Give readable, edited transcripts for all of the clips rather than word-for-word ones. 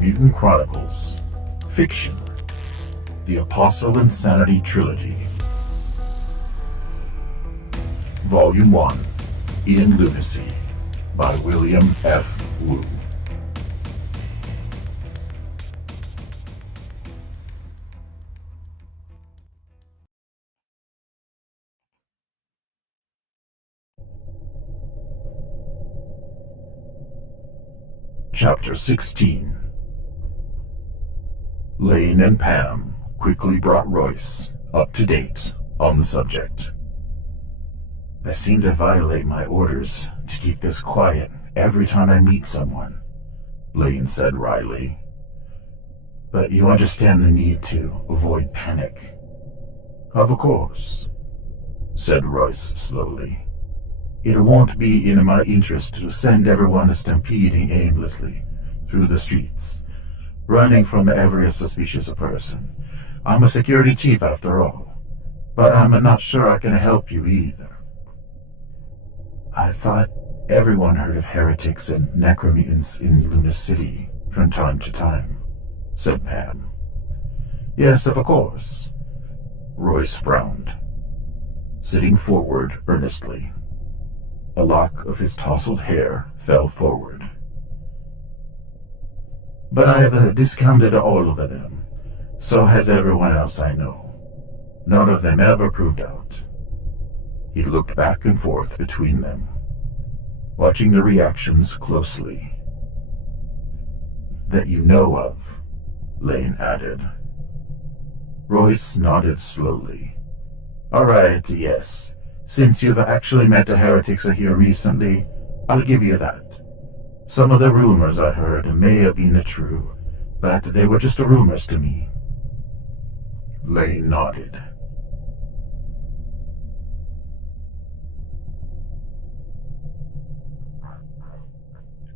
Mutant Chronicles, Fiction, The Apostle Insanity Trilogy. Volume 1, In Lunacy, by William F. Wu. Chapter 16. Lane and Pam quickly brought Royce up to date on the subject. I seem to violate my orders to keep this quiet every time I meet someone, Lane said wryly. But you understand the need to avoid panic. Of course, said Royce slowly. It won't be in my interest to send everyone stampeding aimlessly through the streets, running from every suspicious person. I'm a security chief after all, but I'm not sure I can help you either. I thought everyone heard of heretics and necromutants in Lunacy from time to time, said Pam. Yes, of course. Royce frowned, sitting forward earnestly. A lock of his tousled hair fell forward. But I have discounted all of them. So has everyone else I know. None of them ever proved out. He looked back and forth between them, watching the reactions closely. That you know of, Lane added. Royce nodded slowly. All right, yes. Since you've actually met the heretics here recently, I'll give you that. Some of the rumors I heard may have been true, but they were just rumors to me. Lane nodded.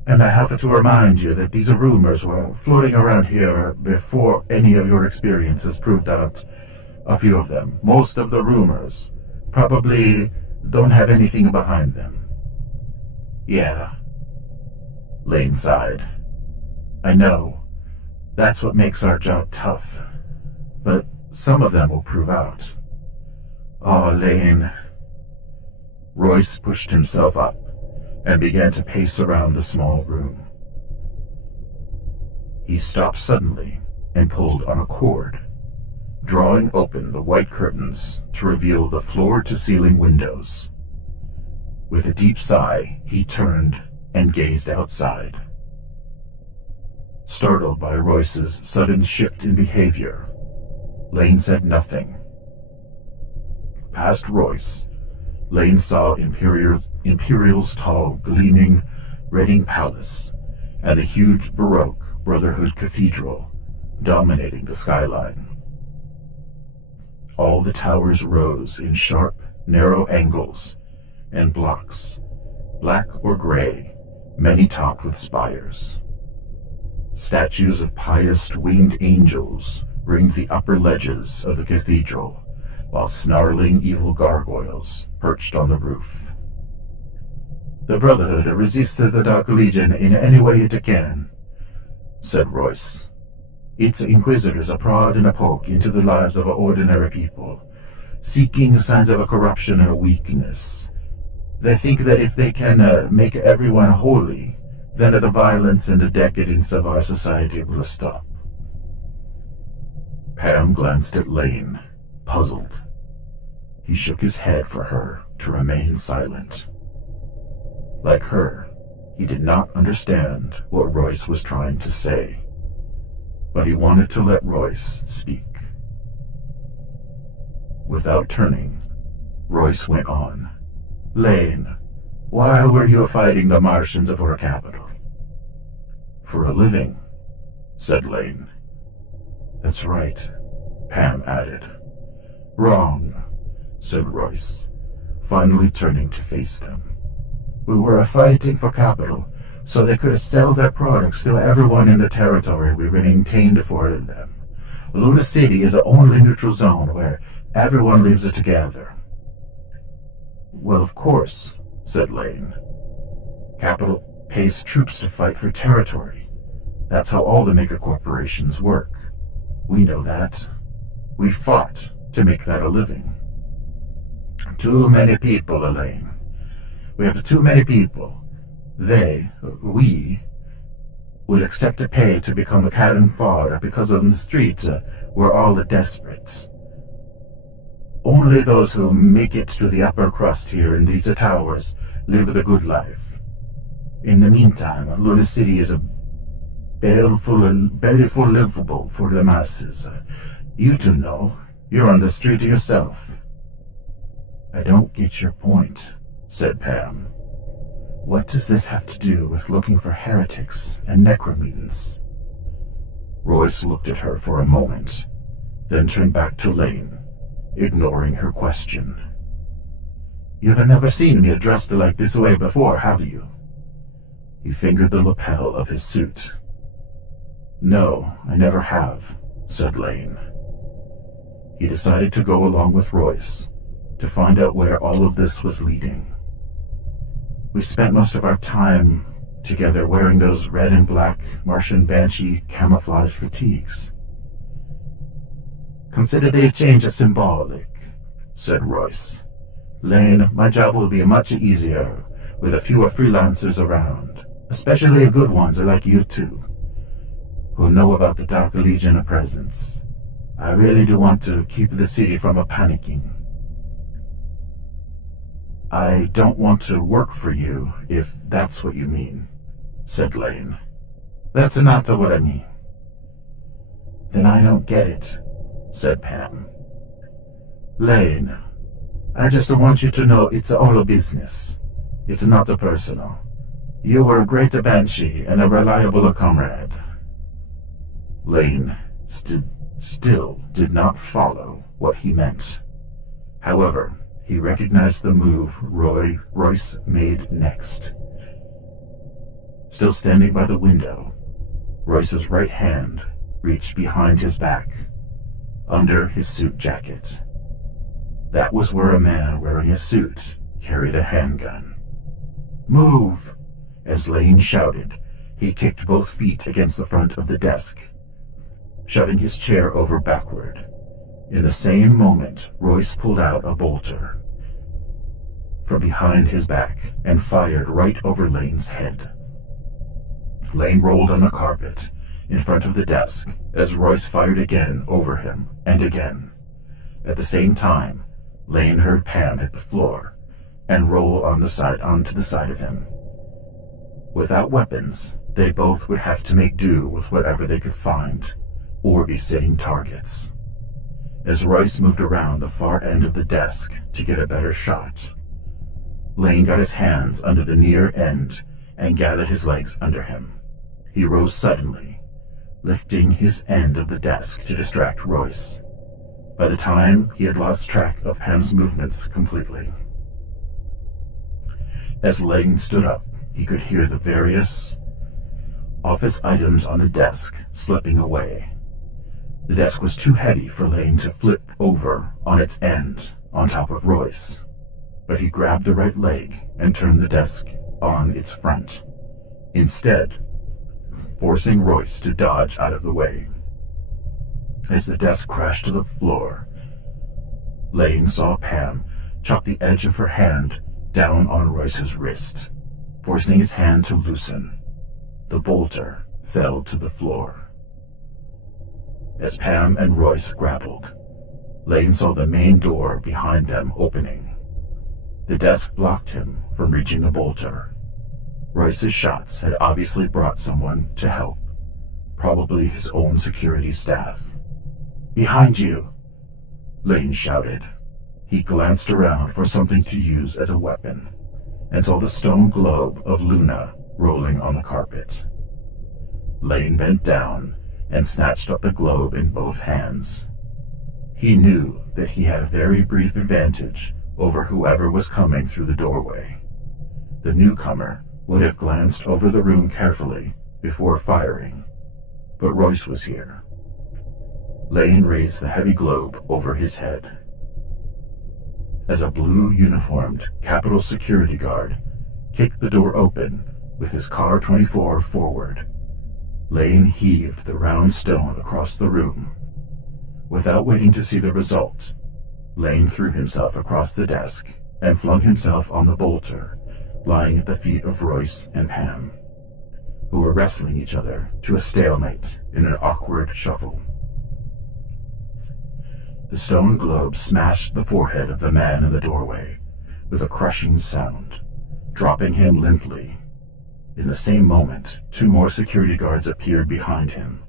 And I have to remind you that these rumors were floating around here before any of your experiences proved out a few of them. Most of the rumors probably don't have anything behind them. Yeah. Lane sighed. I know. That's what makes our job tough. But some of them will prove out. Oh, Lane. Royce pushed himself up and began to pace around the small room. He stopped suddenly and pulled on a cord, drawing open the white curtains to reveal the floor-to-ceiling windows. With a deep sigh, he turned and gazed outside. Startled by Royce's sudden shift in behavior, Lane said nothing. Past Royce, Lane saw Imperial's tall, gleaming Reading Palace and the huge Baroque Brotherhood Cathedral dominating the skyline. All the towers rose in sharp, narrow angles and blocks, black or gray, many topped with spires. Statues of pious winged angels ringed the upper ledges of the cathedral, while snarling evil gargoyles perched on the roof. The Brotherhood resists the Dark Legion in any way it can, said Royce. Its Inquisitors prod and poke into the lives of ordinary people, seeking signs of corruption and weakness. They think that if they can make everyone holy, then the violence and the decadence of our society will stop. Pam glanced at Lane, puzzled. He shook his head for her to remain silent. Like her, he did not understand what Royce was trying to say, but he wanted to let Royce speak. Without turning, Royce went on. Lane, why were you fighting the Martians of our capital? For a living, said Lane. That's right, Pam added. Wrong, said Royce, finally turning to face them. We were fighting for capital, so they could sell their products to everyone in the territory we maintained for them. Lunacy is the only neutral zone where everyone lives together. Well, of course, said Lane. Capital pays troops to fight for territory. That's how all the megacorporations work. We know that. We fought to make that a living. Too many people, Elaine. We have too many people. We would accept a pay to become a cannon fodder because on the street we're all desperate. Only those who make it to the upper crust here in these towers live the good life. In the meantime, Lunacy is a very full livable for the masses. You two know. You're on the street yourself. I don't get your point, said Pam. What does this have to do with looking for heretics and necromutants? Royce looked at her for a moment, then turned back to Lane, ignoring her question. You've never seen me dressed like this way before, have you? He fingered the lapel of his suit. No, I never have, said Lane. He decided to go along with Royce to find out where all of this was leading. We spent most of our time together wearing those red and black Martian Banshee camouflage fatigues. Consider the exchange as symbolic, said Royce. Lane, my job will be much easier with a fewer freelancers around, especially good ones like you two, who know about the Dark Legion presence. I really do want to keep the city from panicking. I don't want to work for you, if that's what you mean, said Lane. That's not what I mean. Then I don't get it, said Pam. Lane, I just want you to know it's all a business. It's not a personal. You were a great Banshee and a reliable comrade. Lane still did not follow what he meant. However, he recognized the move Royce made next. Still standing by the window, Royce's right hand reached behind his back, under his suit jacket. That was where a man wearing a suit carried a handgun. Move! As Lane shouted, he kicked both feet against the front of the desk, shoving his chair over backward. In the same moment, Royce pulled out a bolter from behind his back and fired right over Lane's head. Lane rolled on the carpet in front of the desk as Royce fired again over him and again. At the same time, Lane heard Pam hit the floor and roll onto the side of him. Without weapons, they both would have to make do with whatever they could find, or be sitting targets. As Royce moved around the far end of the desk to get a better shot, Lane got his hands under the near end and gathered his legs under him. He rose suddenly, lifting his end of the desk to distract Royce. By the time he had lost track of Pam's movements completely. As Lane stood up, he could hear the various office items on the desk slipping away. The desk was too heavy for Lane to flip over on its end on top of Royce, but he grabbed the right leg and turned the desk on its front, instead forcing Royce to dodge out of the way. As the desk crashed to the floor, Lane saw Pam chop the edge of her hand down on Royce's wrist, forcing his hand to loosen. The bolter fell to the floor. As Pam and Royce grappled, Lane saw the main door behind them opening. The desk blocked him from reaching the bolter. Royce's shots had obviously brought someone to help, probably his own security staff. "Behind you!" Lane shouted. He glanced around for something to use as a weapon, and saw the stone globe of Luna rolling on the carpet. Lane bent down and snatched up the globe in both hands. He knew that he had a very brief advantage over whoever was coming through the doorway. The newcomer would have glanced over the room carefully before firing, but Royce was here. Lane raised the heavy globe over his head. As a blue-uniformed Capitol security guard kicked the door open with his Car 24 forward, Lane heaved the round stone across the room. Without waiting to see the result, Lane threw himself across the desk and flung himself on the bolter lying at the feet of Royce and Pam, who were wrestling each other to a stalemate in an awkward shuffle. The stone globe smashed the forehead of the man in the doorway with a crushing sound, dropping him limply. In the same moment, 2 more security guards appeared behind him.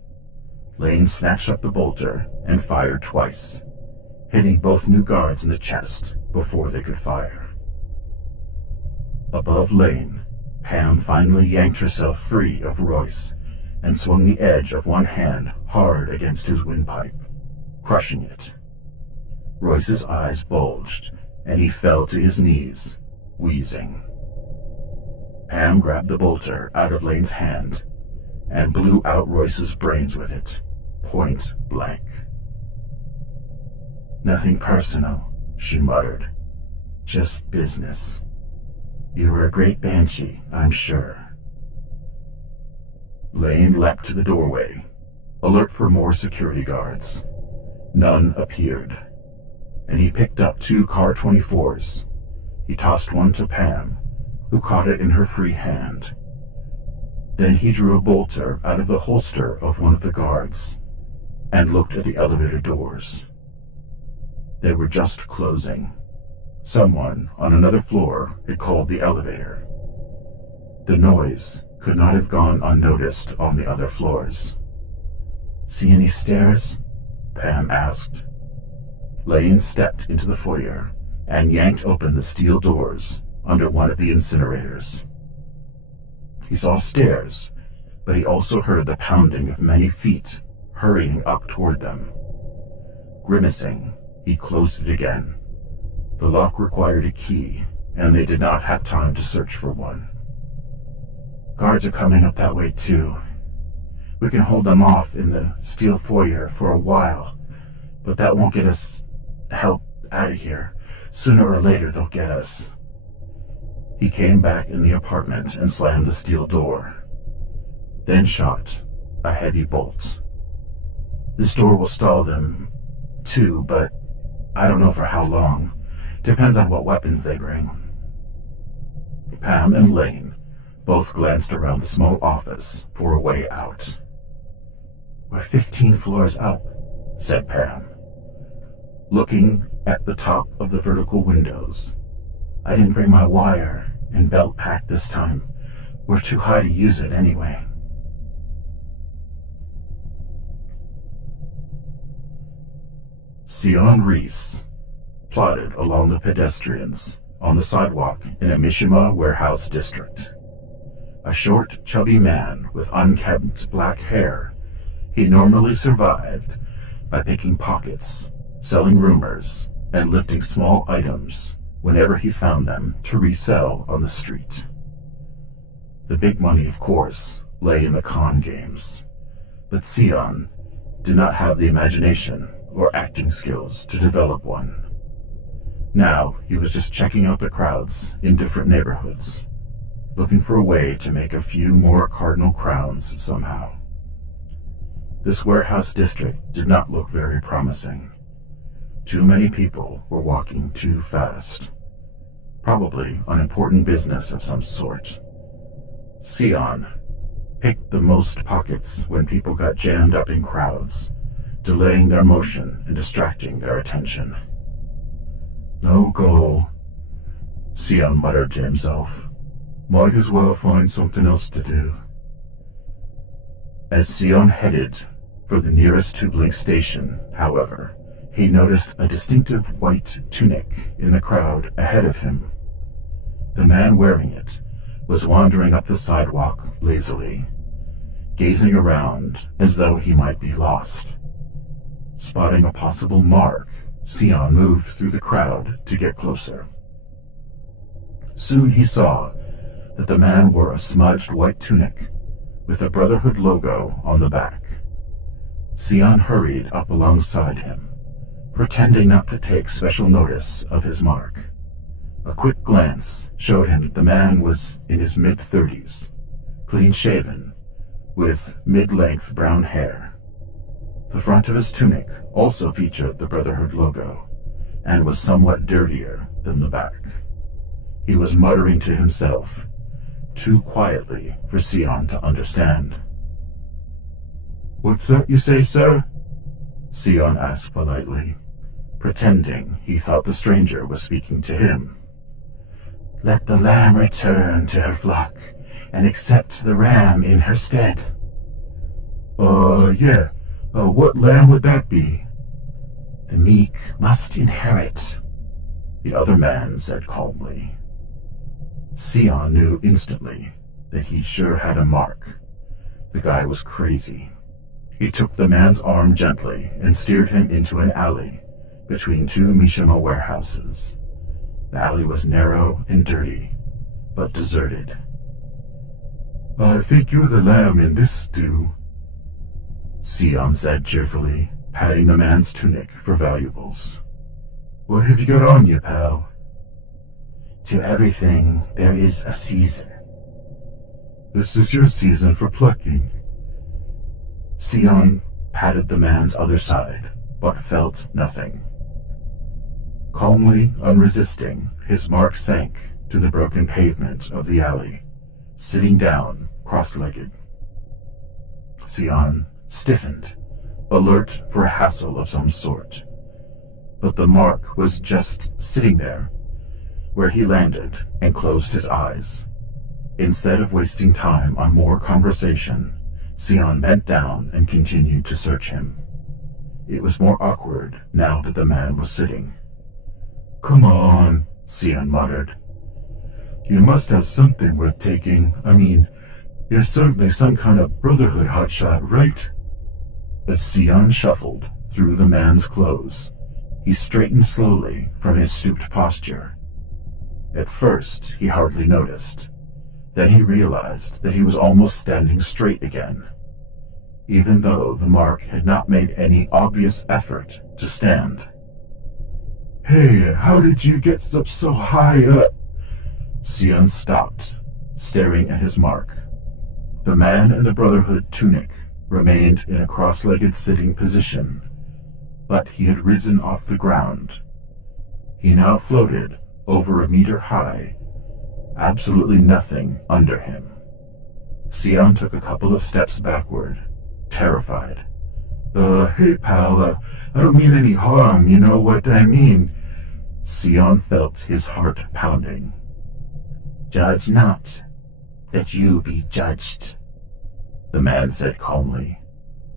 Lane snatched up the bolter and fired twice, hitting both new guards in the chest before they could fire. Above Lane, Pam finally yanked herself free of Royce and swung the edge of one hand hard against his windpipe, crushing it. Royce's eyes bulged, and he fell to his knees, wheezing. Pam grabbed the bolter out of Lane's hand and blew out Royce's brains with it, point blank. "Nothing personal," she muttered. "Just business. You were a great Banshee, I'm sure." Lane leapt to the doorway, alert for more security guards. None appeared, and he picked up 2 Car 24s. He tossed one to Pam, who caught it in her free hand. Then he drew a bolter out of the holster of one of the guards and looked at the elevator doors. They were just closing. Someone on another floor had called the elevator. The noise could not have gone unnoticed on the other floors. "See any stairs?" Pam asked. Lane stepped into the foyer and yanked open the steel doors under one of the incinerators. He saw stairs, but he also heard the pounding of many feet hurrying up toward them. Grimacing, he closed it again. The lock required a key, and they did not have time to search for one. "Guards are coming up that way too. We can hold them off in the steel foyer for a while, but that won't get us help out of here. Sooner or later they'll get us." He came back in the apartment and slammed the steel door, then shot a heavy bolt. "This door will stall them too, but I don't know for how long. Depends on what weapons they bring." Pam and Lane both glanced around the small office for a way out. "We're 15 floors up," said Pam, looking at the top of the vertical windows. "I didn't bring my wire and belt pack this time. We're too high to use it anyway." Sion Reese plodded along the pedestrians on the sidewalk in a Mishima warehouse district. A short, chubby man with unkempt black hair, he normally survived by picking pockets, selling rumors, and lifting small items whenever he found them to resell on the street. The big money, of course, lay in the con games, but Sion did not have the imagination or acting skills to develop one. Now he was just checking out the crowds in different neighborhoods, looking for a way to make a few more cardinal crowns somehow. This warehouse district did not look very promising. Too many people were walking too fast. Probably on important business of some sort. Sion picked the most pockets when people got jammed up in crowds, delaying their motion and distracting their attention. "No go," Sion muttered to himself. "Might as well find something else to do." As Sion headed for the nearest tube-link station, however, he noticed a distinctive white tunic in the crowd ahead of him. The man wearing it was wandering up the sidewalk lazily, gazing around as though he might be lost. Spotting a possible mark, Sion moved through the crowd to get closer. Soon he saw that the man wore a smudged white tunic with the Brotherhood logo on the back. Sion hurried up alongside him, pretending not to take special notice of his mark. A quick glance showed him that the man was in his mid-30s, clean-shaven, with mid-length brown hair. The front of his tunic also featured the Brotherhood logo, and was somewhat dirtier than the back. He was muttering to himself, too quietly for Sion to understand. "What's that you say, sir?" Sion asked politely, pretending he thought the stranger was speaking to him. "Let the lamb return to her flock, and accept the ram in her stead." Yeah. What lamb would that be?" "The meek must inherit," the other man said calmly. Sion knew instantly that he sure had a mark. The guy was crazy. He took the man's arm gently and steered him into an alley between two Mishima warehouses. The alley was narrow and dirty, but deserted. "I think you're the lamb in this stew," Sion said cheerfully, patting the man's tunic for valuables. "What have you got on you, pal?" "To everything there is a season." "This is your season for plucking." Sion patted the man's other side, but felt nothing. Calmly unresisting, his mark sank to the broken pavement of the alley, sitting down cross-legged. Sion stiffened, alert for a hassle of some sort. But the mark was just sitting there, where he landed and closed his eyes. Instead of wasting time on more conversation, Sion bent down and continued to search him. It was more awkward now that the man was sitting. "Come on," Sion muttered. "You must have something worth taking. I mean, you're certainly some kind of Brotherhood hotshot, right?" As Sion shuffled through the man's clothes, he straightened slowly from his stooped posture. At first, he hardly noticed. Then he realized that he was almost standing straight again, even though the mark had not made any obvious effort to stand. "Hey, how did you get up so high up?" Sion stopped, staring at his mark. The man in the Brotherhood tunic remained in a cross-legged sitting position, but he had risen off the ground. He now floated over a meter high, absolutely nothing under him. Sion took a couple of steps backward, terrified. Hey pal, I don't mean any harm, you know what I mean." Sion felt his heart pounding. "Judge not, that you be judged," the man said calmly,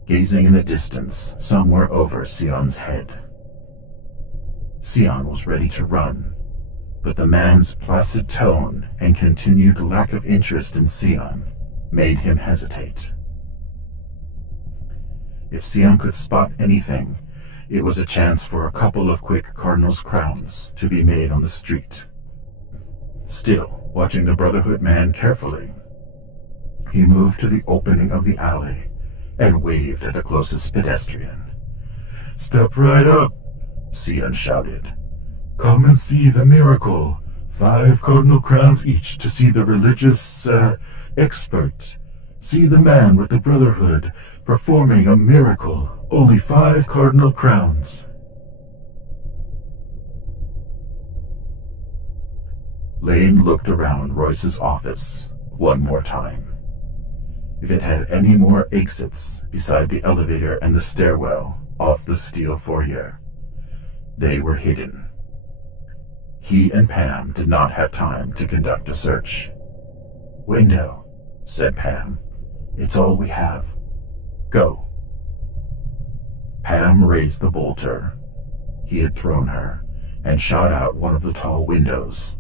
gazing in the distance somewhere over Sion's head. Sion was ready to run, but the man's placid tone and continued lack of interest in Sion made him hesitate. If Sion could spot anything, it was a chance for a couple of quick Cardinal's crowns to be made on the street. Still, watching the Brotherhood man carefully, he moved to the opening of the alley and waved at the closest pedestrian. "Step right up," Sion shouted. "Come and see the miracle. 5 cardinal crowns each to see the religious, expert. See the man with the Brotherhood performing a miracle. Only 5 cardinal crowns." Lane looked around Royce's office one more time. If it had any more exits beside the elevator and the stairwell off the steel foyer, they were hidden. He and Pam did not have time to conduct a search. "Window," said Pam. "It's all we have. Go." Pam raised the bolter he had thrown her and shot out one of the tall windows.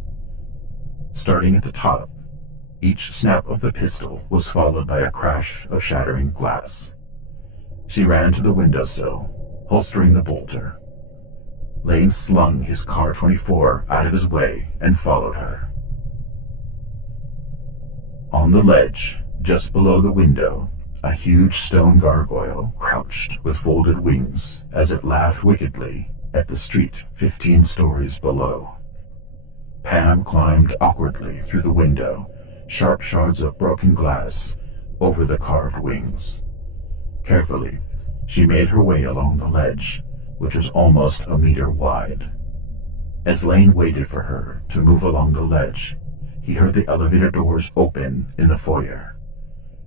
Starting at the top, each snap of the pistol was followed by a crash of shattering glass. She ran to the windowsill, holstering the bolter. Lane slung his Car 24 out of his way and followed her. On the ledge, just below the window, a huge stone gargoyle crouched with folded wings as it laughed wickedly at the street 15 stories below. Pam climbed awkwardly through the window, sharp shards of broken glass over the carved wings. Carefully, she made her way along the ledge, which was almost a meter wide. As Lane waited for her to move along the ledge, he heard the elevator doors open in the foyer.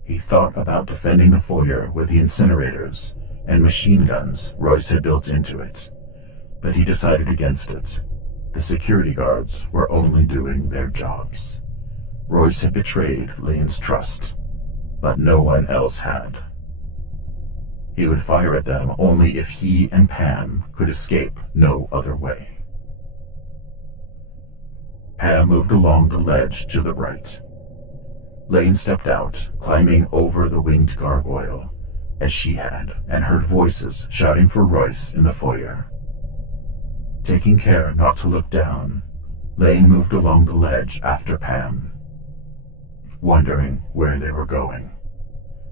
He thought about defending the foyer with the incinerators and machine guns Royce had built into it, but he decided against it. The security guards were only doing their jobs. Royce had betrayed Lane's trust, but no one else had. He would fire at them only if he and Pam could escape no other way. Pam moved along the ledge to the right. Lane stepped out, climbing over the winged gargoyle, as she had, and heard voices shouting for Royce in the foyer. Taking care not to look down, Lane moved along the ledge after Pam, wondering where they were going.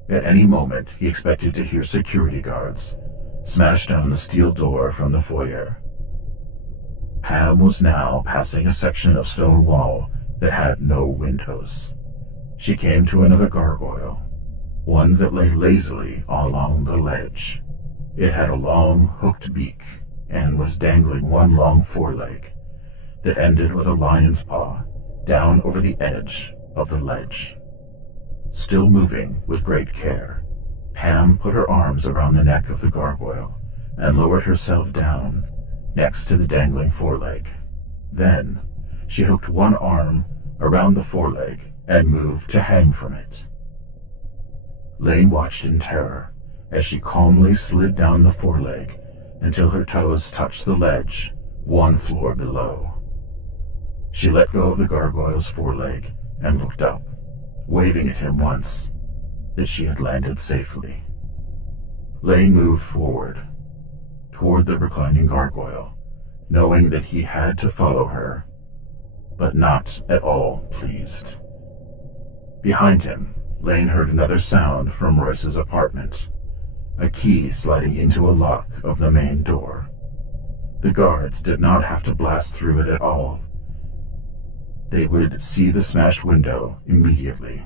At any moment, he expected to hear security guards smash down the steel door from the foyer. Pam was now passing a section of stone wall that had no windows. She came to another gargoyle, one that lay lazily along the ledge. It had a long, hooked beak and was dangling one long foreleg that ended with a lion's paw down over the edge of the ledge. Still moving with great care, Pam put her arms around the neck of the gargoyle and lowered herself down next to the dangling foreleg. Then, she hooked one arm around the foreleg and moved to hang from it. Lane watched in terror as she calmly slid down the foreleg until her toes touched the ledge one floor below. She let go of the gargoyle's foreleg and looked up, waving at him once that she had landed safely. Lane moved forward, toward the reclining gargoyle, knowing that he had to follow her, but not at all pleased. Behind him, Lane heard another sound from Royce's apartment, a key sliding into a lock of the main door. The guards did not have to blast through it at all. They would see the smashed window immediately.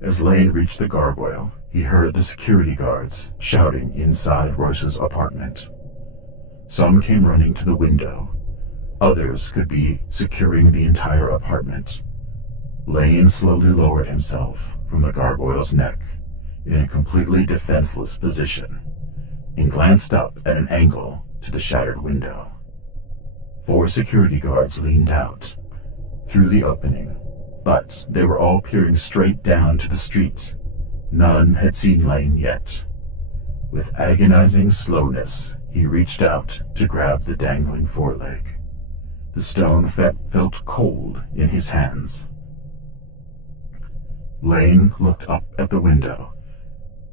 As Lane reached the gargoyle, he heard the security guards shouting inside Royce's apartment. Some came running to the window. Others could be securing the entire apartment. Lane slowly lowered himself from the gargoyle's neck in a completely defenseless position and glanced up at an angle to the shattered window. 4 security guards leaned out through the opening, but they were all peering straight down to the street. None had seen Lane yet. With agonizing slowness, he reached out to grab the dangling foreleg. The stone felt cold in his hands. Lane looked up at the window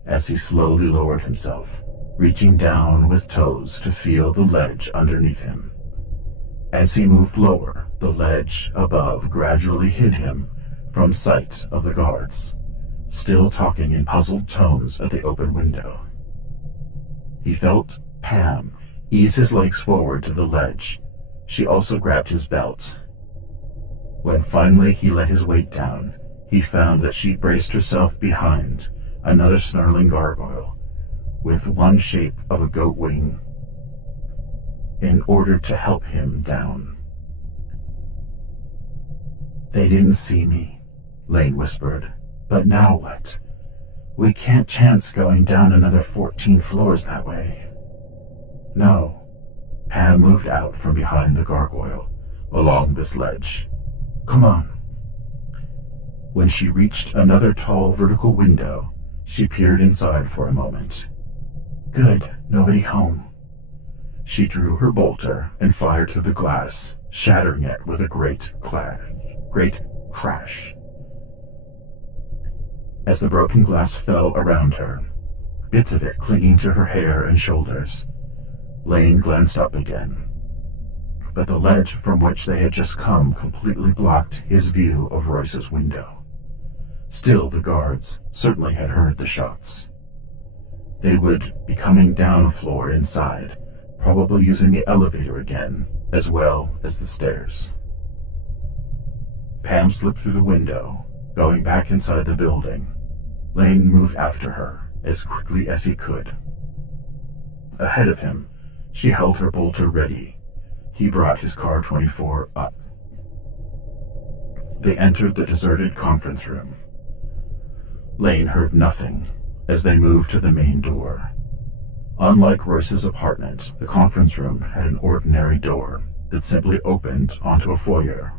as he slowly lowered himself, reaching down with toes to feel the ledge underneath him. As he moved lower, the ledge above gradually hid him from sight of the guards, still talking in puzzled tones at the open window. He felt Pam ease his legs forward to the ledge. She also grabbed his belt. When finally he let his weight down, he found that she braced herself behind another snarling gargoyle with one shape of a goat wing in order to help him down. "They didn't see me," Lane whispered. "But now what? We can't chance going down another 14 floors that way." "No." Pam moved out from behind the gargoyle along this ledge. "Come on." When she reached another tall vertical window, she peered inside for a moment. "Good, nobody home." She drew her bolter and fired through the glass, shattering it with a great crash. As the broken glass fell around her, bits of it clinging to her hair and shoulders, Lane glanced up again. But the ledge from which they had just come completely blocked his view of Royce's window. Still, the guards certainly had heard the shots. They would be coming down a floor inside, probably using the elevator again, as well as the stairs. Pam slipped through the window, going back inside the building. Lane moved after her as quickly as he could. Ahead of him, she held her bolter ready. He brought his Car 24 up. They entered the deserted conference room. Lane heard nothing as they moved to the main door. Unlike Royce's apartment, the conference room had an ordinary door that simply opened onto a foyer,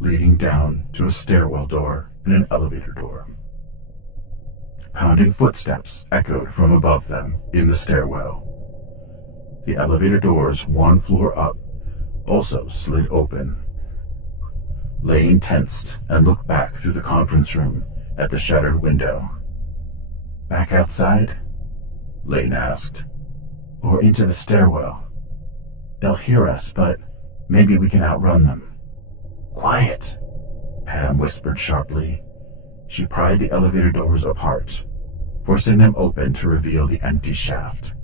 leading down to a stairwell door and an elevator door. Pounding footsteps echoed from above them in the stairwell. The elevator doors one floor up also slid open. Lane tensed and looked back through the conference room at the shattered window. "Back outside?" Lane asked. "Or into the stairwell? They'll hear us, but maybe we can outrun them." "Quiet," Pam whispered sharply. She pried the elevator doors apart, forcing them open to reveal the empty shaft.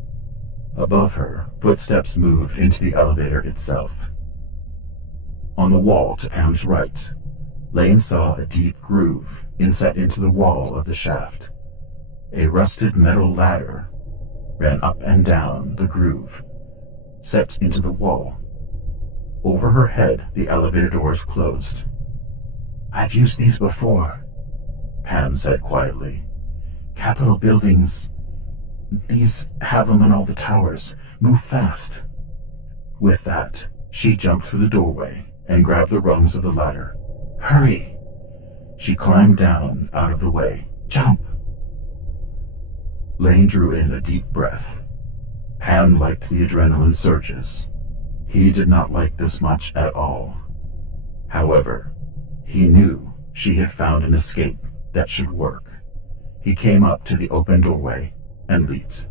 Above her, footsteps moved into the elevator itself. On the wall to Pam's right, Lane saw a deep groove inset into the wall of the shaft. A rusted metal ladder ran up and down the groove, set into the wall. Over her head, the elevator doors closed. "I've used these before," Pam said quietly. "Capitol buildings, these have them on all the towers. Move fast." With that, she jumped through the doorway and grabbed the rungs of the ladder. "Hurry!" She climbed down out of the way. "Jump!" Lane drew in a deep breath. Pam liked the adrenaline surges. He did not like this much at all. However, he knew she had found an escape that should work. He came up to the open doorway and leaped.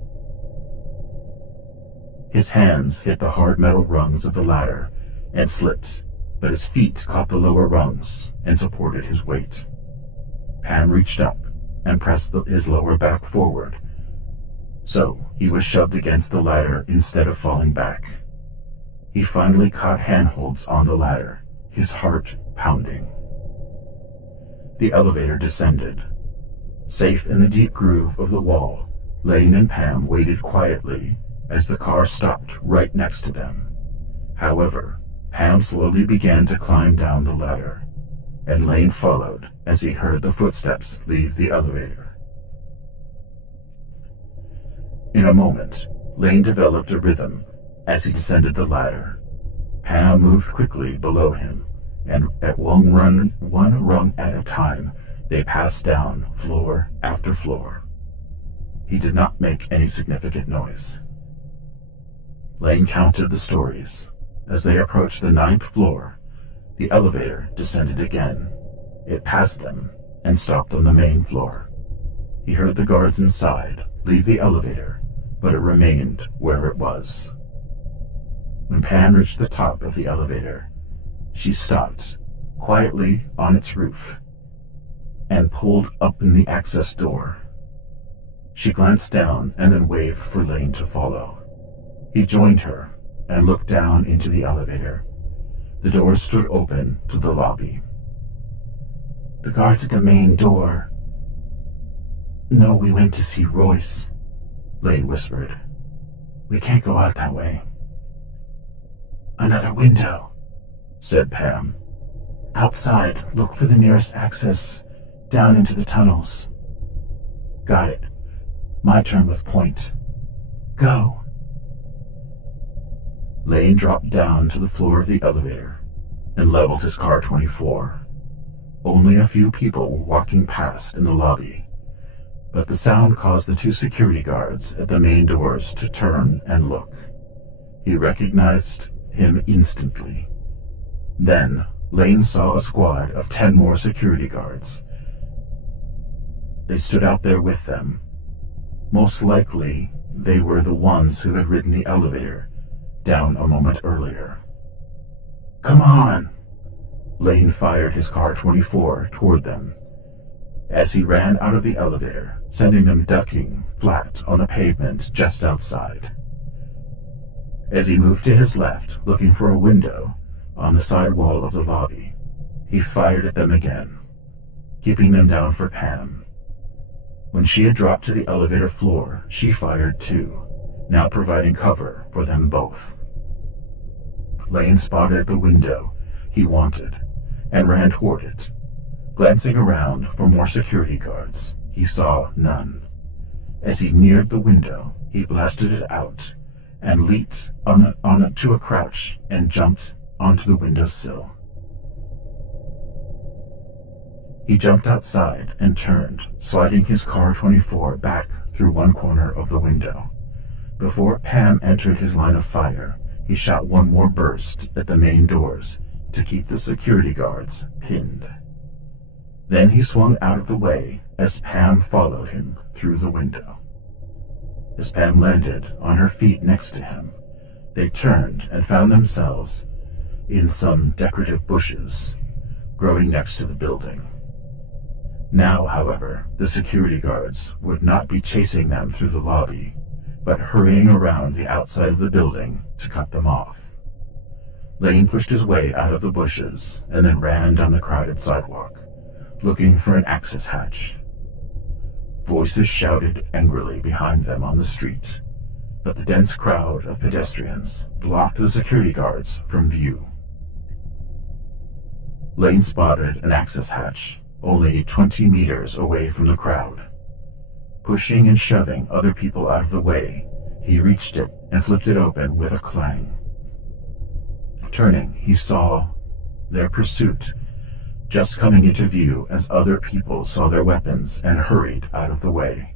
His hands hit the hard metal rungs of the ladder and slipped, but his feet caught the lower rungs and supported his weight. Pam reached up and pressed his lower back forward, so he was shoved against the ladder instead of falling back. He finally caught handholds on the ladder, his heart pounding. The elevator descended. Safe in the deep groove of the wall, Lane and Pam waited quietly as the car stopped right next to them. However, Pam slowly began to climb down the ladder, and Lane followed as he heard the footsteps leave the elevator. In a moment, Lane developed a rhythm as he descended the ladder. Pam moved quickly below him, and at one rung at a time, they passed down floor after floor. He did not make any significant noise. Lane counted the stories. As they approached the 9th floor, the elevator descended again. It passed them and stopped on the main floor. He heard the guards inside leave the elevator, but it remained where it was. When Pam reached the top of the elevator, she stopped quietly on its roof and pulled open the access door. She glanced down and then waved for Lane to follow. He joined her and looked down into the elevator. The doors stood open to the lobby. "The guards at the main door know we went to see Royce," Lane whispered. "We can't go out that way." "Another window," said Pam. "Outside, look for the nearest access down into the tunnels." "Got it. My turn with point. Go." Lane dropped down to the floor of the elevator and leveled his Car 24. Only a few people were walking past in the lobby, but the sound caused the 2 security guards at the main doors to turn and look. He recognized him instantly. Then, Lane saw a squad of 10 more security guards. They stood out there with them. Most likely, they were the ones who had ridden the elevator down a moment earlier. "Come on!" Lane fired his Car 24 toward them as he ran out of the elevator, sending them ducking flat on the pavement just outside. As he moved to his left, looking for a window on the side wall of the lobby, he fired at them again, keeping them down for Pam. When she had dropped to the elevator floor, she fired too, now providing cover for them both. Lane spotted the window he wanted and ran toward it. Glancing around for more security guards, he saw none. As he neared the window, he blasted it out and leaped on it to a crouch and jumped onto the windowsill. He jumped outside and turned, sliding his car 24 back through one corner of the window. Before Pam entered his line of fire, he shot one more burst at the main doors to keep the security guards pinned. Then he swung out of the way as Pam followed him through the window. As Pam landed on her feet next to him, they turned and found themselves in some decorative bushes growing next to the building. Now, however, the security guards would not be chasing them through the lobby, but hurrying around the outside of the building to cut them off. Lane pushed his way out of the bushes and then ran down the crowded sidewalk, looking for an access hatch. Voices shouted angrily behind them on the street, but the dense crowd of pedestrians blocked the security guards from view. Lane spotted an access hatch only 20 meters away from the crowd. Pushing and shoving other people out of the way, he reached it and flipped it open with a clang. Turning, he saw their pursuit just coming into view as other people saw their weapons and hurried out of the way.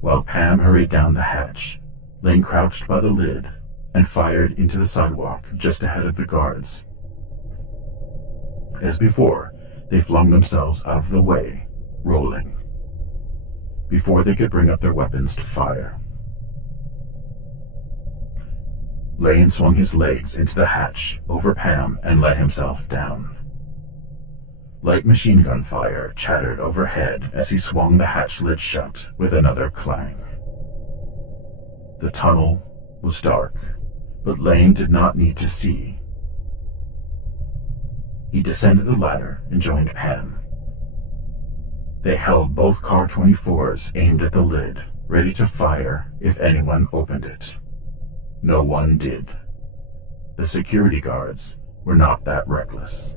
While Pam hurried down the hatch, Lane crouched by the lid and fired into the sidewalk just ahead of the guards. As before, they flung themselves out of the way, rolling, before they could bring up their weapons to fire. Lane swung his legs into the hatch over Pam and let himself down. Light machine gun fire chattered overhead as he swung the hatch lid shut with another clang. The tunnel was dark, but Lane did not need to see. He descended the ladder and joined Pam. They held both Car 24s aimed at the lid, ready to fire if anyone opened it. No one did. The security guards were not that reckless.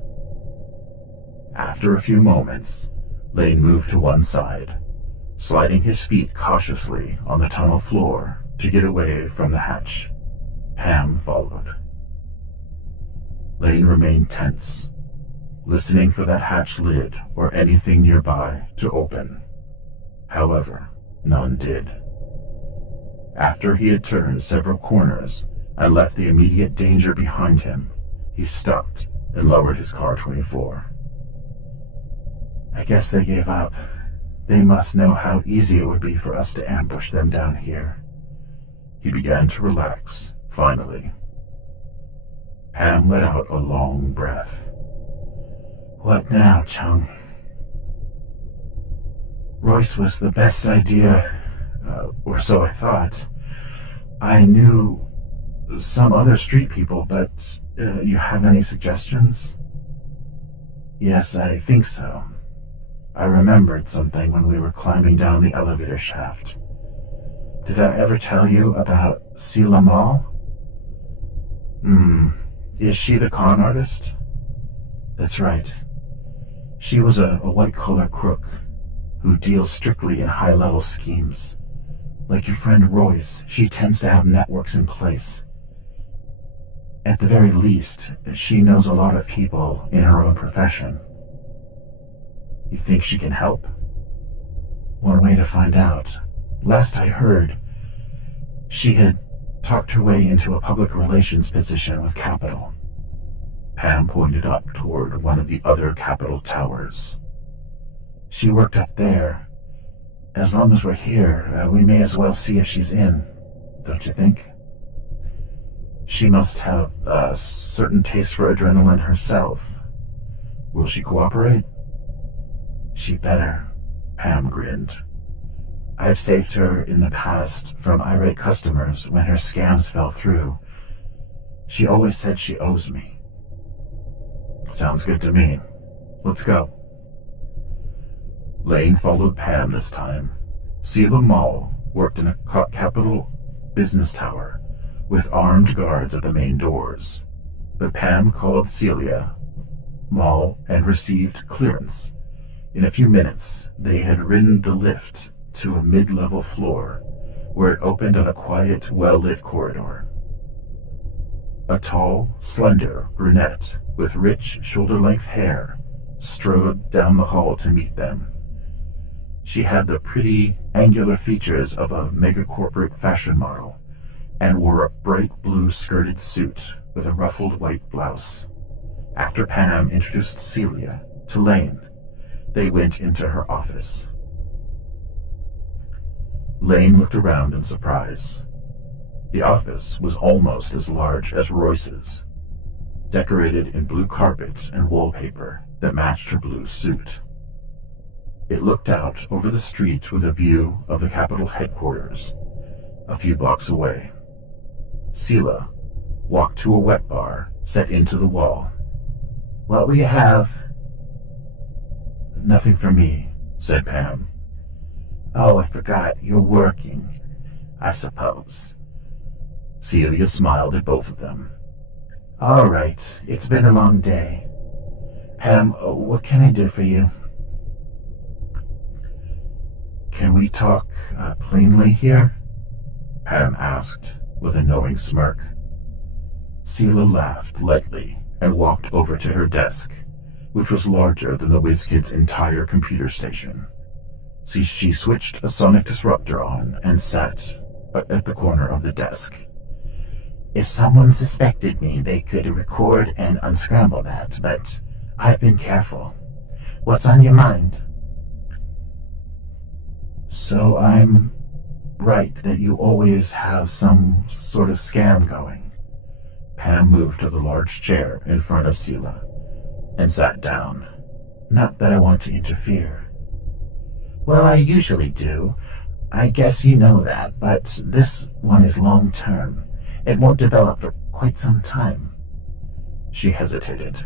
After a few moments, Lane moved to one side, sliding his feet cautiously on the tunnel floor to get away from the hatch. Pam followed. Lane remained tense, listening for that hatch lid or anything nearby to open. However, none did. After he had turned several corners and left the immediate danger behind him, he stopped and lowered his Car 24. I guess they gave up. They must know how easy it would be for us to ambush them down here. He began to relax, finally. Pam let out a long breath. What now, Chung? Royce was the best idea, or so I thought. I knew some other street people, but you have any suggestions? Yes, I think so. I remembered something when we were climbing down the elevator shaft. Did I ever tell you about Sela Mall? Is she the con artist? That's right. She was a white-collar crook who deals strictly in high-level schemes. Like your friend Royce, she tends to have networks in place. At the very least, she knows a lot of people in her own profession. You think she can help? One way to find out. Last I heard, she had talked her way into a public relations position with Capitol. Pam pointed up toward one of the other Capitol towers. She worked up there. As long as we're here, we may as well see if she's in, don't you think? She must have a certain taste for adrenaline herself. Will she cooperate? She better, Pam grinned. I've saved her in the past from irate customers when her scams fell through. She always said she owes me. Sounds good to me. Let's go. Lane followed Pam this time. Celia Mall worked in a Capitol business tower with armed guards at the main doors, but Pam called Celia Mall and received clearance. In a few minutes, they had ridden the lift to a mid-level floor, where it opened on a quiet, well-lit corridor. A tall, slender brunette with rich, shoulder-length hair strode down the hall to meet them. She had the pretty, angular features of a megacorporate fashion model and wore a bright blue skirted suit with a ruffled white blouse. After Pam introduced Celia to Lane, they went into her office. Lane looked around in surprise. The office was almost as large as Royce's, decorated in blue carpet and wallpaper that matched her blue suit. It looked out over the street with a view of the Capitol headquarters, a few blocks away. Celia walked to a wet bar set into the wall. "What will you have?" "Nothing for me," said Pam. "Oh, I forgot. You're working, I suppose." Celia smiled at both of them. "All right. It's been a long day. Pam, what can I do for you?" "Can we talk plainly here?" Pam asked with a knowing smirk. Celia laughed lightly and walked over to her desk, which was larger than the WizKid's entire computer station. She switched a sonic disruptor on and sat at the corner of the desk. "If someone suspected me, they could record and unscramble that, but I've been careful. What's on your mind?" "So I'm right that you always have some sort of scam going." Pam moved to the large chair in front of Celia and sat down. "Not that I want to interfere." "Well, I usually do. I guess you know that, but this one is long-term. It won't develop for quite some time." She hesitated.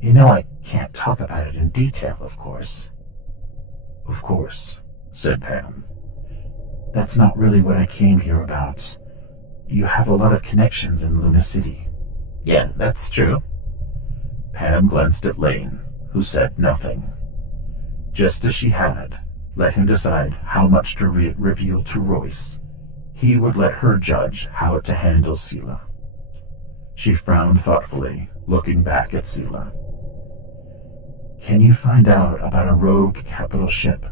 "You know I can't talk about it in detail, of course." "Of course," said Pam. "That's not really what I came here about. You have a lot of connections in Lunacy." "Yeah, that's true." Pam glanced at Lane, who said nothing. Just as she had let him decide how much to reveal to Royce, he would let her judge how to handle Celia. She frowned thoughtfully, looking back at Celia. "Can you find out about a rogue Capitol ship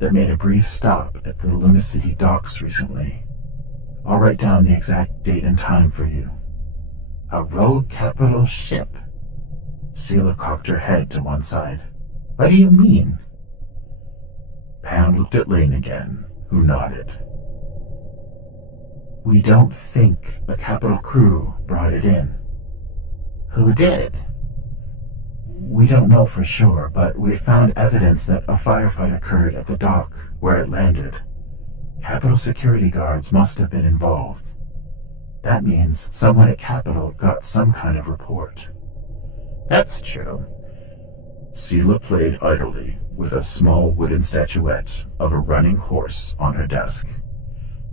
that made a brief stop at the Lunacy docks recently? I'll write down the exact date and time for you." "A rogue Capitol ship?" Celia cocked her head to one side. "What do you mean?" Pam looked at Lane again, who nodded. "We don't think the Capitol crew brought it in." "Who did?" "We don't know for sure, but we found evidence that a firefight occurred at the dock where it landed. Capitol security guards must have been involved. That means someone at Capitol got some kind of report." "That's true." Celia played idly with a small wooden statuette of a running horse on her desk.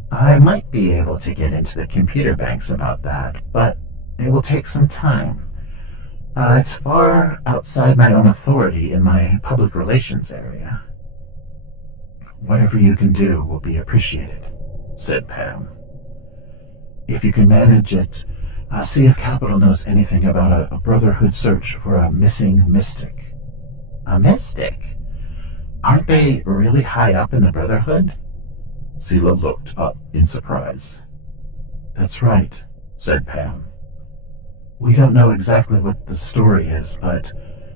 "I might be able to get into the computer banks about that, but it will take some time. It's far outside my own authority in my public relations area." "Whatever you can do will be appreciated," said Pam. "If you can manage it, see if Capitol knows anything about a Brotherhood search for a missing mystic." "A mystic? Aren't they really high up in the Brotherhood?" Celia looked up in surprise. "That's right," said Pam. "We don't know exactly what the story is, but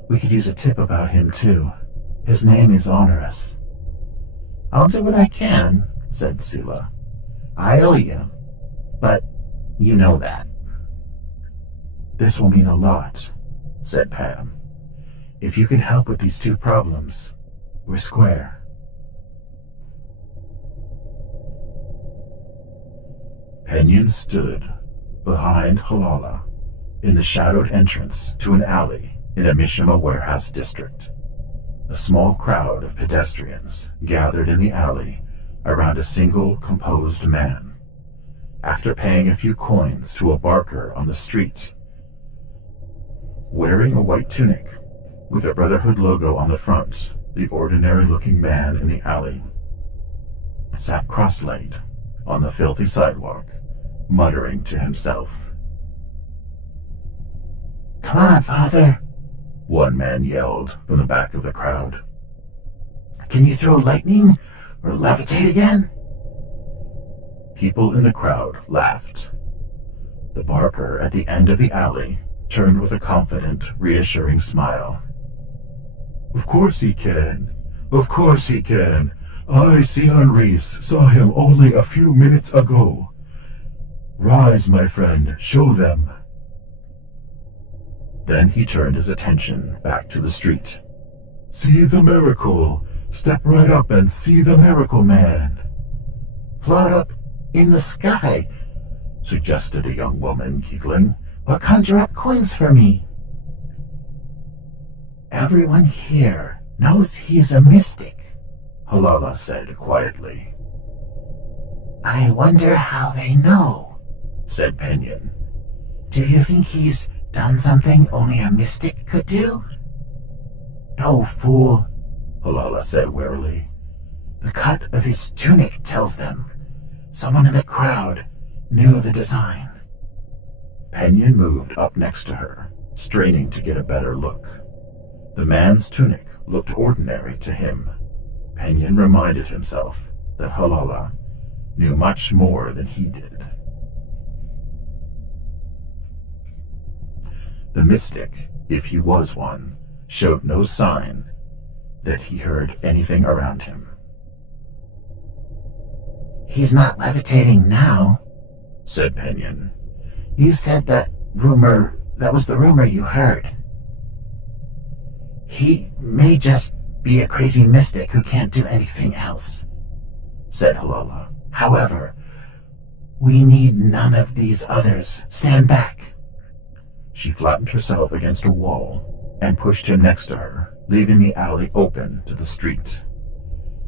we could use a tip about him too. His name is Honorius." "I'll do what I can," said Celia. "I owe you, but you know that." "This will mean a lot," said Pam. "If you can help with these two problems, we're square." Penyon stood behind Halala in the shadowed entrance to an alley in a Mishima warehouse district. A small crowd of pedestrians gathered in the alley around a single composed man. After paying a few coins to a barker on the street, wearing a white tunic with a Brotherhood logo on the front, the ordinary-looking man in the alley sat cross-legged on the filthy sidewalk, muttering to himself. "Come on, Father," one man yelled from the back of the crowd. "Can you throw lightning or levitate again?" People in the crowd laughed. The barker at the end of the alley turned with a confident, reassuring smile. "Of course he can. Of course he can. I, Honorius, saw him only a few minutes ago. Rise, my friend, show them." Then he turned his attention back to the street. "See the miracle. Step right up and see the miracle man." "Float up in the sky," suggested a young woman, giggling. "or conjure up coins for me." "Everyone here knows he's a mystic," Halala said quietly. "I wonder how they know," said Pinion. "Do you think he's done something only a mystic could do?" "No, fool," Halala said warily. "The cut of his tunic tells them. Someone in the crowd knew the design." Pinion moved up next to her, straining to get a better look. The man's tunic looked ordinary to him. Pinion reminded himself that Halala knew much more than he did. The mystic, if he was one, showed no sign that he heard anything around him. "He's not levitating now," said Pinion. "You said that was the rumor you heard. He may just be a crazy mystic who can't do anything else," said Halala. "However, we need none of these others. Stand back." She flattened herself against a wall and pushed him next to her, leaving the alley open to the street.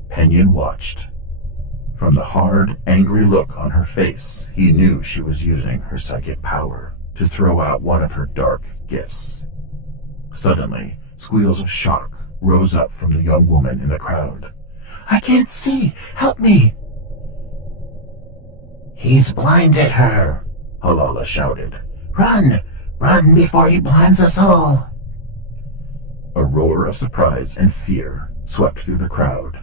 Pinion watched. From the hard, angry look on her face, he knew she was using her psychic power to throw out one of her dark gifts. Suddenly, squeals of shock rose up from the young woman in the crowd. "I can't see! Help me!" "He's blinded her!" Halala shouted. "Run! Run before he blinds us all!" A roar of surprise and fear swept through the crowd.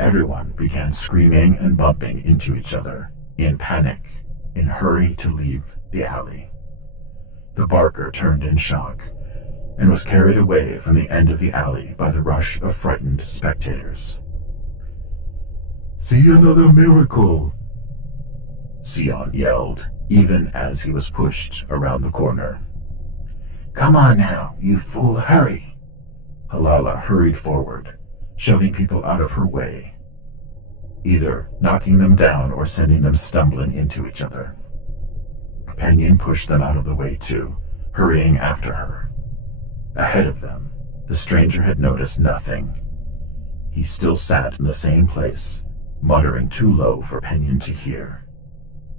Everyone began screaming and bumping into each other, in panic, in hurry to leave the alley. The barker turned in shock and was carried away from the end of the alley by the rush of frightened spectators. "See another miracle!" Sion yelled, even as he was pushed around the corner. "Come on now, you fool, hurry!" Halala hurried forward, shoving people out of her way, either knocking them down or sending them stumbling into each other. Pinion pushed them out of the way too, hurrying after her. Ahead of them, the stranger had noticed nothing. He still sat in the same place, muttering too low for Pinion to hear.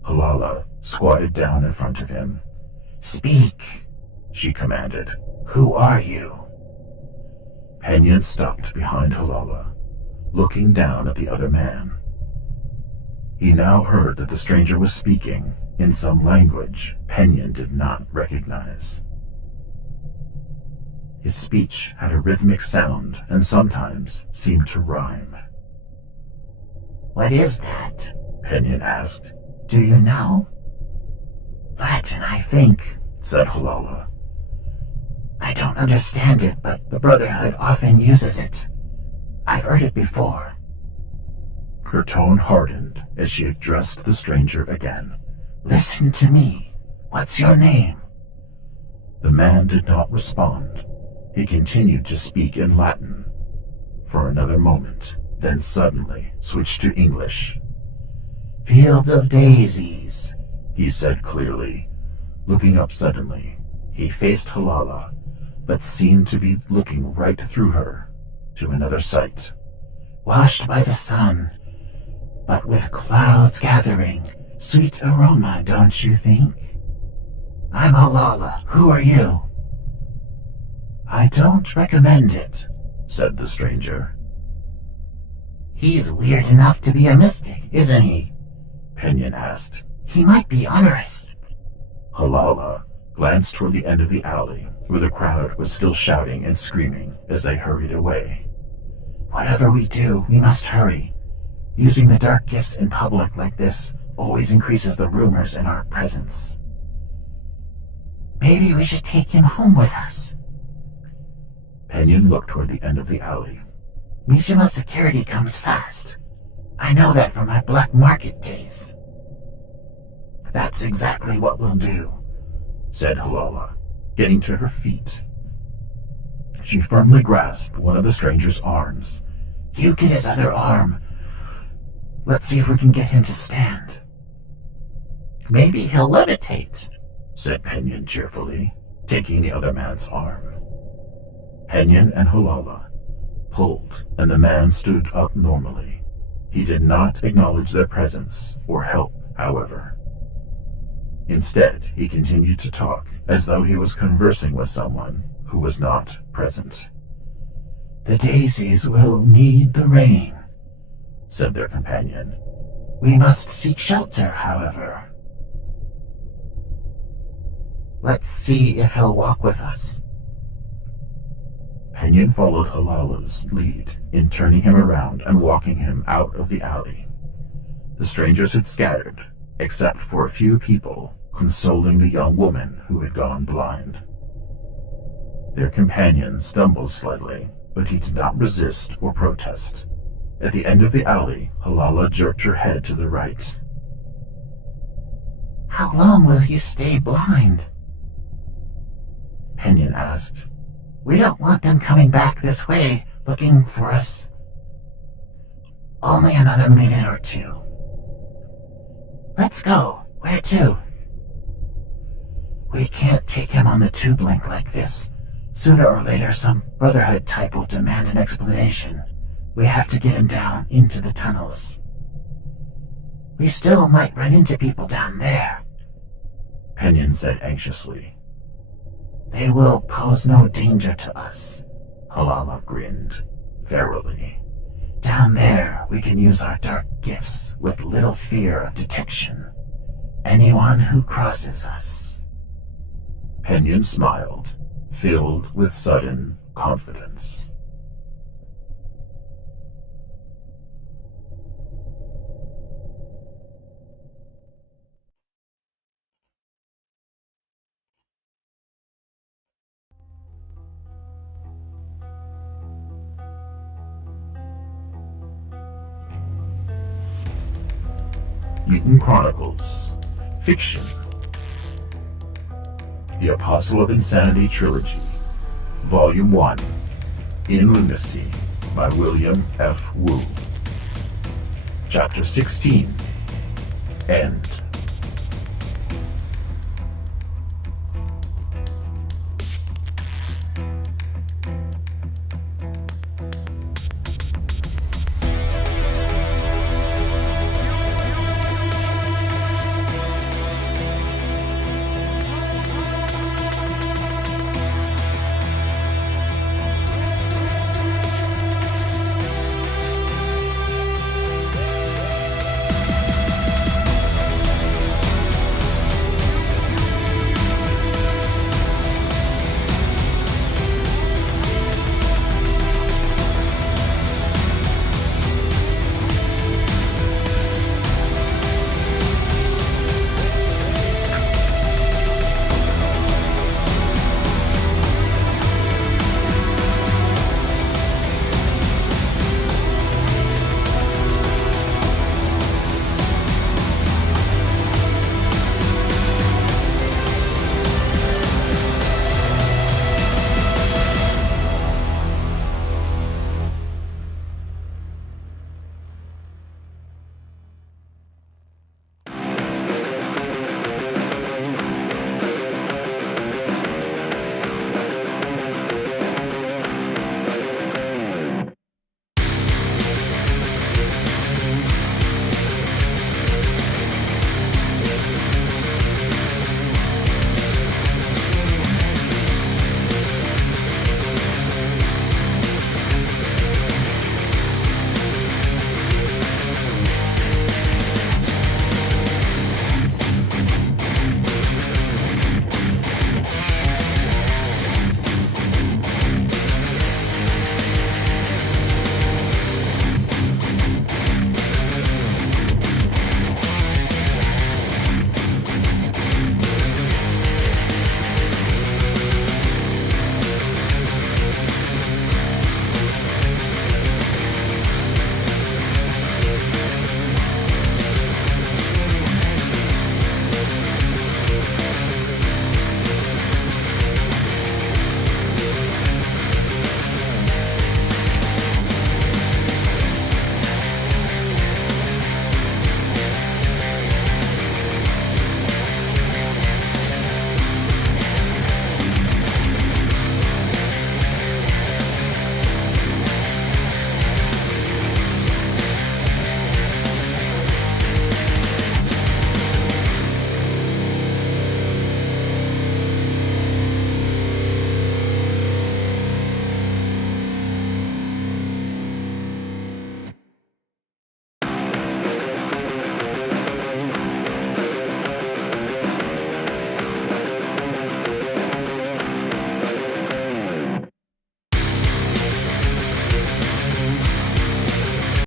Halala squatted down in front of him. "Speak," she commanded. "Who are you?" Pinion stopped behind Halala, looking down at the other man. He now heard that the stranger was speaking in some language Pinion did not recognize. His speech had a rhythmic sound and sometimes seemed to rhyme. "What is that?" Pinion asked. "Do you know?" "Latin, I think," said Halala. "I don't understand it, but the Brotherhood often uses it. I've heard it before." Her tone hardened as she addressed the stranger again. "Listen to me. What's your name?" The man did not respond. He continued to speak in Latin for another moment, then suddenly switched to English. "Field of daisies," he said clearly. Looking up suddenly, he faced Halala, but seemed to be looking right through her. to another site. Washed by the sun, but with clouds gathering. Sweet aroma, don't you think? I'm Halala. Who are you? I don't recommend it, said the stranger. He's weird enough to be a mystic, isn't he? Pinion asked. He might be Honorius. Halala glanced toward the end of the alley, where the crowd was still shouting and screaming as they hurried away. Whatever we do, we must hurry. Using the dark gifts in public like this always increases the rumors in our presence. Maybe we should take him home with us. Pinion looked toward the end of the alley. Mishima security comes fast. I know that from my black market days. That's exactly what we'll do, said Halala, getting to her feet. She firmly grasped one of the stranger's arms. You get his other arm. Let's see if we can get him to stand. Maybe he'll levitate, said Pinion cheerfully, taking the other man's arm. Pinion and Halala pulled, and the man stood up normally. He did not acknowledge their presence or help, however. Instead, he continued to talk as though he was conversing with someone who was not present. The daisies will need the rain, said their companion. We must seek shelter, however. Let's see if he'll walk with us. Pinion followed Halala's lead in turning him around and walking him out of the alley. The strangers had scattered, except for a few people consoling the young woman who had gone blind. Their companion stumbled slightly, but he did not resist or protest. At the end of the alley, Halala jerked her head to the right. How long will you stay blind? Pinion asked. We don't want them coming back this way, looking for us. Only another minute or two. Let's go. Where to? We can't take him on the tube link like this. Sooner or later, some Brotherhood type will demand an explanation. We have to get him down into the tunnels. We still might run into people down there, Pinion said anxiously. They will pose no danger to us, Halala grinned. Verily. Down there, we can use our dark gifts with little fear of detection. Anyone who crosses us. Pinion smiled, filled with sudden confidence. Mutant Chronicles. Fiction. The Apostle of Insanity Trilogy. Volume 1. In Lunacy by William F. Wu. Chapter 16. End.